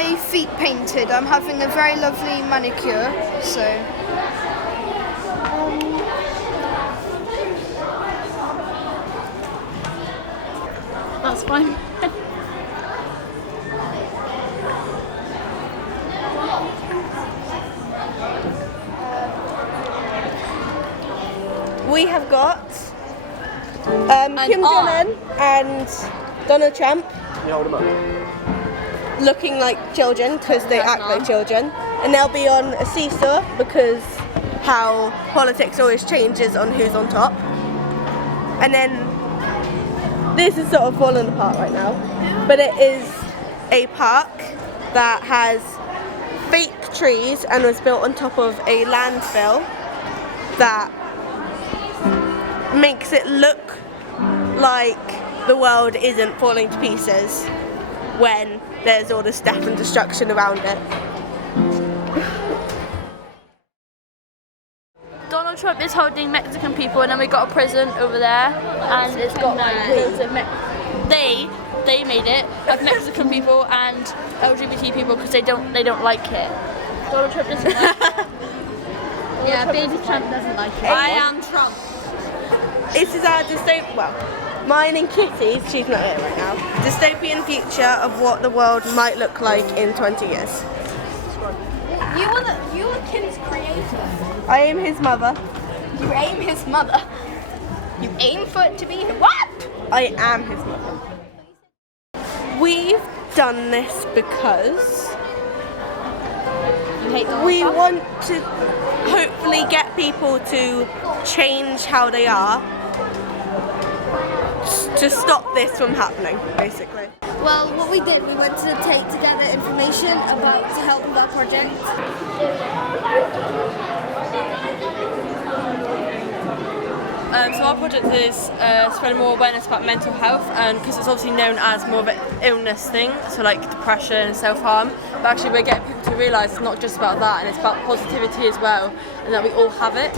my feet painted. I'm having a very lovely manicure, so... That's fine. We have got Kim Jong-un and Donald Trump looking like children because they act like children, and they'll be on a seesaw because how politics always changes on who's on top. And then this is sort of falling apart right now, but it is a park that has fake trees and was built on top of a landfill that makes it look like the world isn't falling to pieces when there's all this death and destruction around it. Donald Trump is holding Mexican people, and then we got a prison over there, and it's got like loads of they made it of Mexican people and LGBT people because they don't like it. Donald Trump doesn't like it. Yeah, baby Trump doesn't like it. I am Trump. This is our dystopian, well, mine and Kitty's, she's not here right now, dystopian future of what the world might look like in 20 years. You were Kim's creator. I am his mother. You aim his mother. You aim for it to be what? I am his mother. We've done this because You hate Donald we Trump? want to hopefully get people to change how they are to stop this from happening, basically. Well, what we did, we went to take together information about to help with our project. So our project is spreading more awareness about mental health, because it's obviously known as more of an illness thing, so like depression and self-harm, but actually we're getting people to realise it's not just about that, and it's about positivity as well, and that we all have it.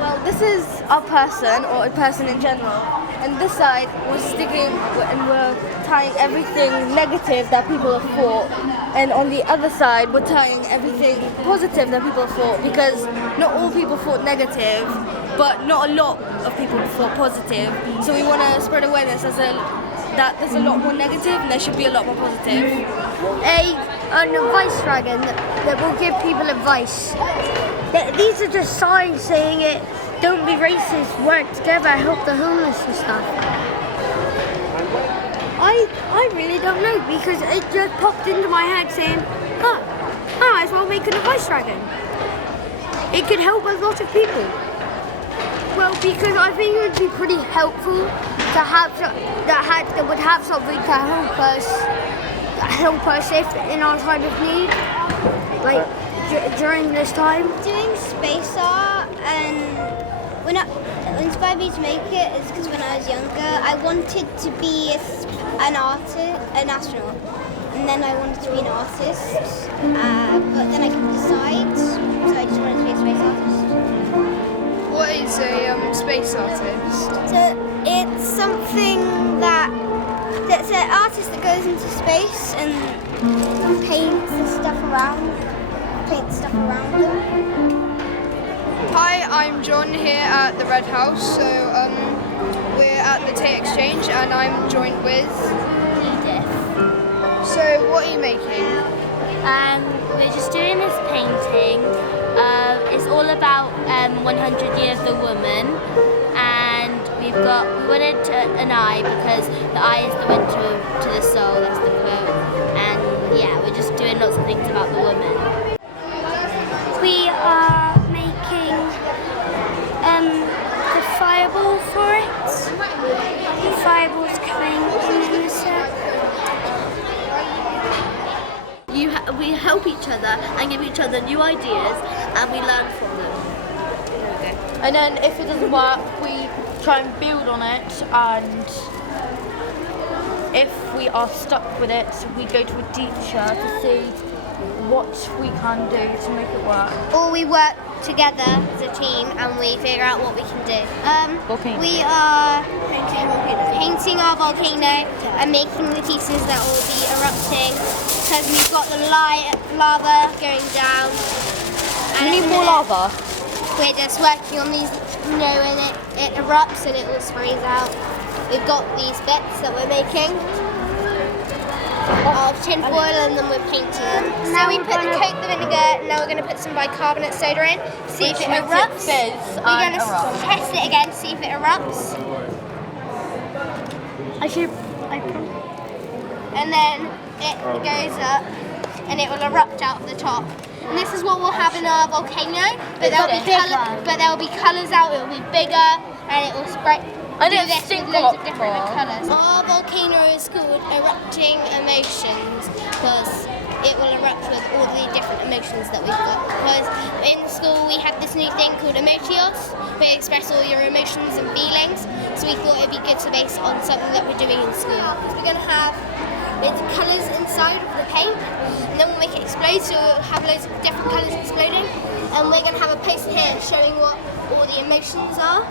Well, this is our person, or a person in general, and this side we're sticking and we're tying everything negative that people have thought, and on the other side we're tying everything positive that people have thought, because not all people thought negative, but not a lot of people thought positive. So we want to spread awareness that there's a lot more negative and there should be a lot more positive. An advice dragon that will give people advice. These are just signs saying it. Don't be racist, work together, help the homeless and stuff. I really don't know, because it just popped into my head saying, oh, I might as well make an advice dragon. It could help a lot of people. Well, because I think it would be pretty helpful to have that would have something to help us if in our time of need, like during this time. Doing space art, and what inspired me to make it is because when I was younger, I wanted to be an astronaut, and then I wanted to be an artist, but then I couldn't decide, so I just wanted to be a space artist. What is a space artist? So it's something that's an artist that goes into space and paints stuff around them. Hi, I'm John here at the Red House. So we're at the Tate Exchange, and I'm joined with Edith. So what are you making? We're just doing this painting. It's all about 100 Years of the Woman, and we wanted an eye because the eye is the window to the soul, that's the quote, and yeah, we're just doing lots of things about the woman. We are making the fireball for it. The fireball's coming in a sec. We help each other and give each other new ideas, and we learn from them. And then if it doesn't work, we try and build on it, and if we are stuck with it, we go to a teacher to see what we can do to make it work. Or we work together as a team and we figure out what we can do. We are painting our volcano and making the pieces that will be erupting because we've got the lava going down. We need more lava. We're just working on these, when it erupts and it all sprays out. We've got these bits that we're making of tin foil and then we're painting them. So we put the Coke, the vinegar, now we're going to put some bicarbonate soda in, see if it erupts. We're going to test it again, see if it erupts. And then it goes up and it will erupt out of the top. And this is what we'll have in our volcano, but there'll be colours out, it will be bigger and it will spray. I didn't think loads of different colours. Our volcano is called Erupting Emotions because it will erupt with all the different emotions that we've got. Because in school we had this new thing called Emotios, where you express all your emotions and feelings. So we thought it'd be good to base on something that we're doing in school. We're going to have colours inside of the paint, and then we'll make it explode, so we'll have loads of different colours exploding. And we're going to have a poster here showing what all the emotions are.